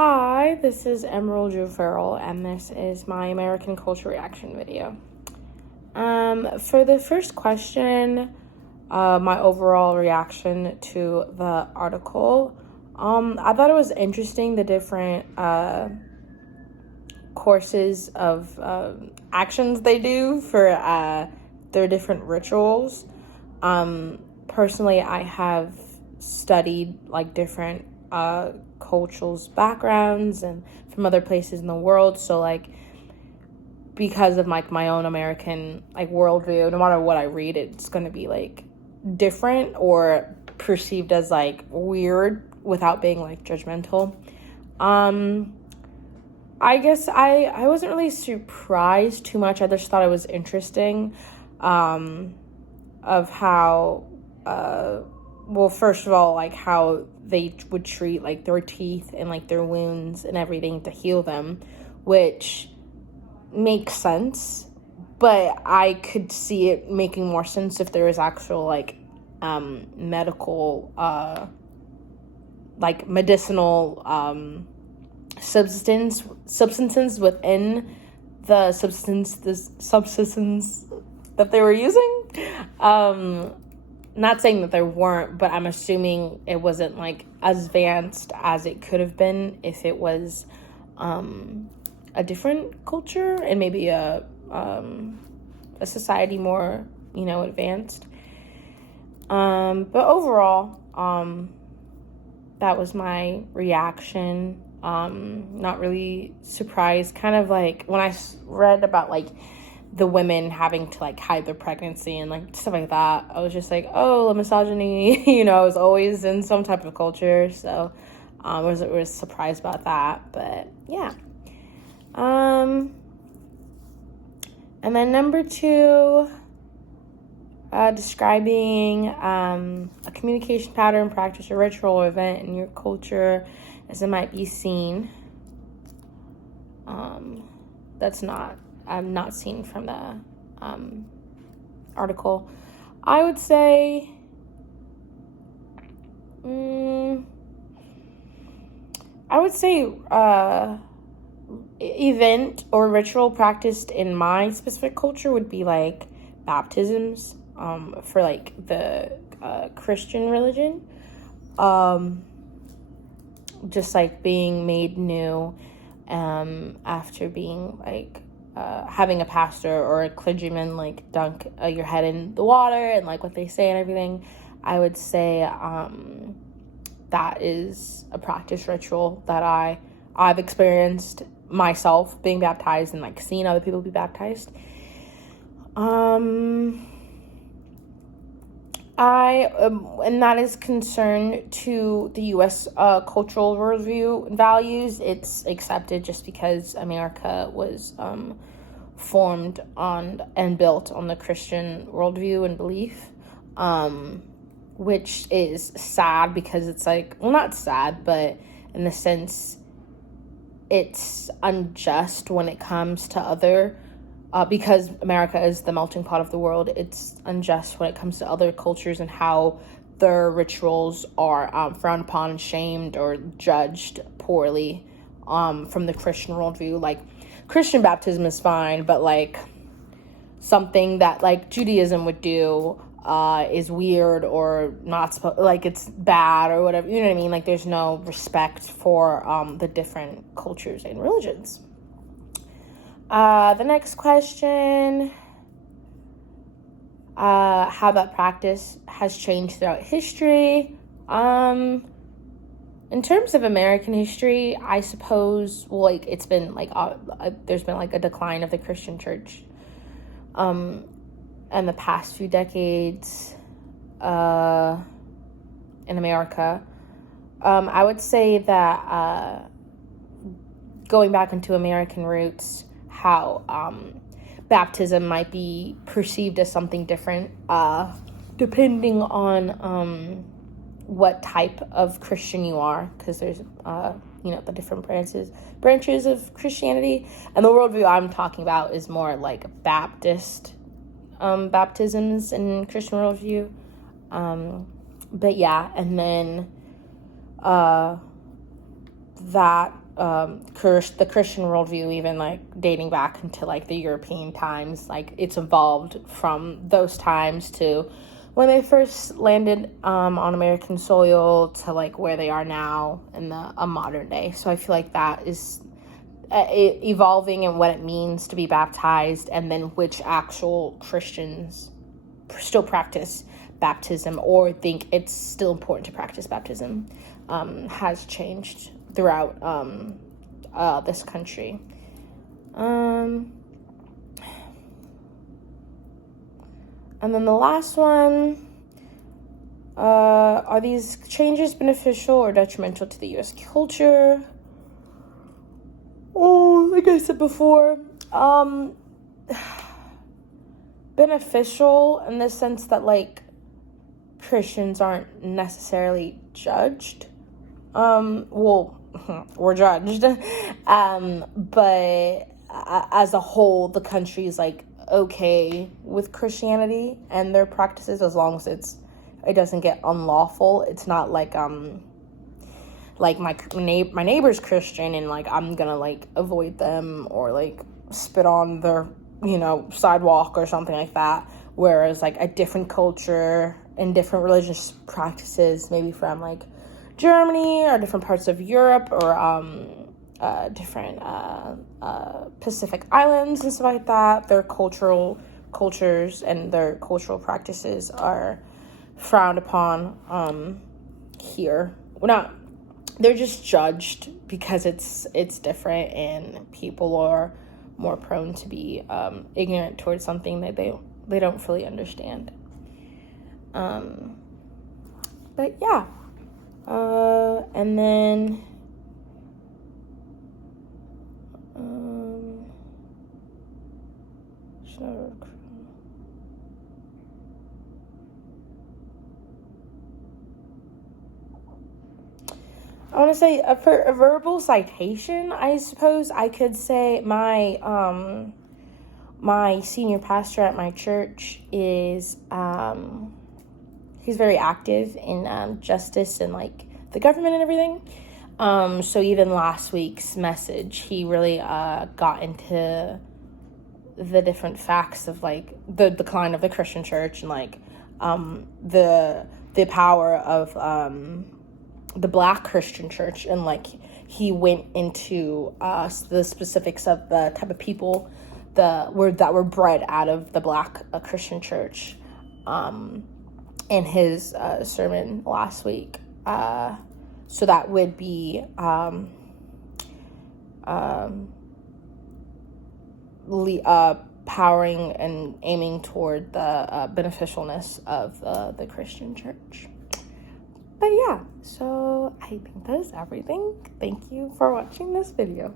Hi, this is Emerald Juverl, and this is my American culture reaction video. For the first question, my overall reaction to the article, I thought it was interesting the different courses of actions they do for their different rituals. Personally, I have studied like different cultural backgrounds and from other places in the world, so like because of like my own American like worldview, no matter what I read, it's going to be like different or perceived as like weird without being like judgmental. I guess I wasn't really surprised too much. I just thought it was interesting of how well, first of all, like how they would treat like their teeth and like their wounds and everything to heal them, which makes sense, but I could see it making more sense if there was actual like medical like medicinal substances within the substance that they were using. Not saying that there weren't, but I'm assuming it wasn't like as advanced as it could have been if it was a different culture and maybe a society more, advanced. But overall, that was my reaction. Not really surprised. Kind of like when I read about like the women having to like hide their pregnancy and like stuff like that, I was just like, oh, misogyny, I was always in some type of culture, so I was surprised about that. But yeah. And then number 2, describing a communication pattern, practice, or ritual or event in your culture as it might be seen. I'm not seen from the article. I would say event or ritual practiced in my specific culture would be like baptisms for like the Christian religion. Just like being made new after being like having a pastor or a clergyman like dunk your head in the water and like what they say and everything. I would say that is a practice ritual that I've experienced myself, being baptized and like seeing other people be baptized. And that is concerned to the U.S. Cultural worldview and values. It's accepted just because America was formed on and built on the Christian worldview and belief, which is sad because it's like, well, not sad, but in the sense it's unjust when it comes to other because America is the melting pot of the world. It's unjust when it comes to other cultures and how their rituals are frowned upon, shamed, or judged poorly from the Christian worldview. Like, Christian baptism is fine, but like something that like Judaism would do is weird or not like it's bad or whatever. You know what I mean? Like, there's no respect for the different cultures and religions. The next question, how that practice has changed throughout history. In terms of American history, I suppose, well, like, it's been, like, there's been, like, a decline of the Christian church, in the past few decades, in America. I would say that, going back into American roots, how baptism might be perceived as something different depending on what type of Christian you are, because there's the different branches of Christianity, and the worldview I'm talking about is more like Baptist baptisms in Christian worldview. But yeah, and then that the Christian worldview, even like dating back into like the European times, like it's evolved from those times to when they first landed on American soil to like where they are now in the modern day. So I feel like that is evolving in what it means to be baptized, and then which actual Christians still practice baptism or think it's still important to practice baptism has changed throughout this country. And then the last one, are these changes beneficial or detrimental to the U.S. culture? Oh, like I said before, beneficial in the sense that, like, Christians aren't necessarily judged. Well, we're judged. But as a whole, the country is, like, okay with Christianity and their practices as long as it doesn't get unlawful. It's not like my neighbor's Christian and like I'm gonna like avoid them or like spit on their sidewalk or something like that, whereas like a different culture and different religious practices, maybe from like Germany or different parts of Europe or different Pacific islands and stuff like that, their cultures and their cultural practices are frowned upon here. They're just judged because it's different and people are more prone to be ignorant towards something that they don't fully understand. But yeah, and then I want to say for a verbal citation, I suppose I could say my senior pastor at my church is he's very active in justice and like the government and everything. So even last week's message, he really got into the different facts of like the decline of the Christian church and like the power of the Black Christian church, and like he went into the specifics of the type of people that were bred out of the Black Christian church in his sermon last week. So that would be powering and aiming toward the beneficialness of the Christian church. But yeah, so I think that is everything. Thank you for watching this video.